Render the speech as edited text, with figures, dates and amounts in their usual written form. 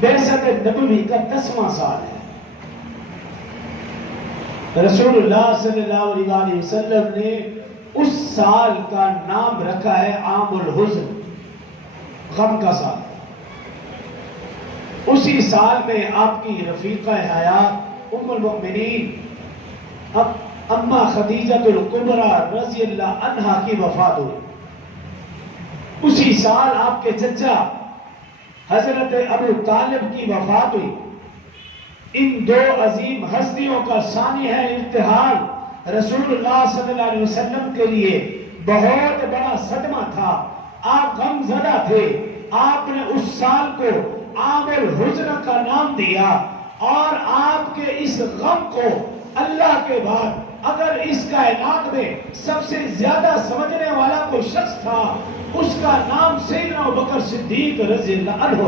بعثت نبوی کا 10واں سال ہے۔ رسول اللہ صلی اللہ علیہ وسلم نے اس سال کا نام رکھا ہے عام الحزن، غم کا سال۔ اسی سال میں آپ کی رفیقہ حیات ام المؤمنین اما خدیجہ الکبریٰ رضی اللہ عنہا کی وفات ہوئی۔ اسی سال آپ کے چچا حضرت ابو طالب کی وفات ہوئی۔ ان دو عظیم ہستیوں کا سانحہ ارتحال رسول اللہ صلی اللہ علیہ وسلم کے لیے بہت بڑا صدمہ تھا۔ آپ غم زدہ تھے۔ آپ نے اس سال کو عام الحزن کا نام دیا، اور آپ کے اس غم کو اللہ کے بعد اگر اس کائنات میں سب سے زیادہ سمجھنے والا کوئی شخص تھا، اس کا نام سیدنا ابوبکر صدیق رضی اللہ عنہ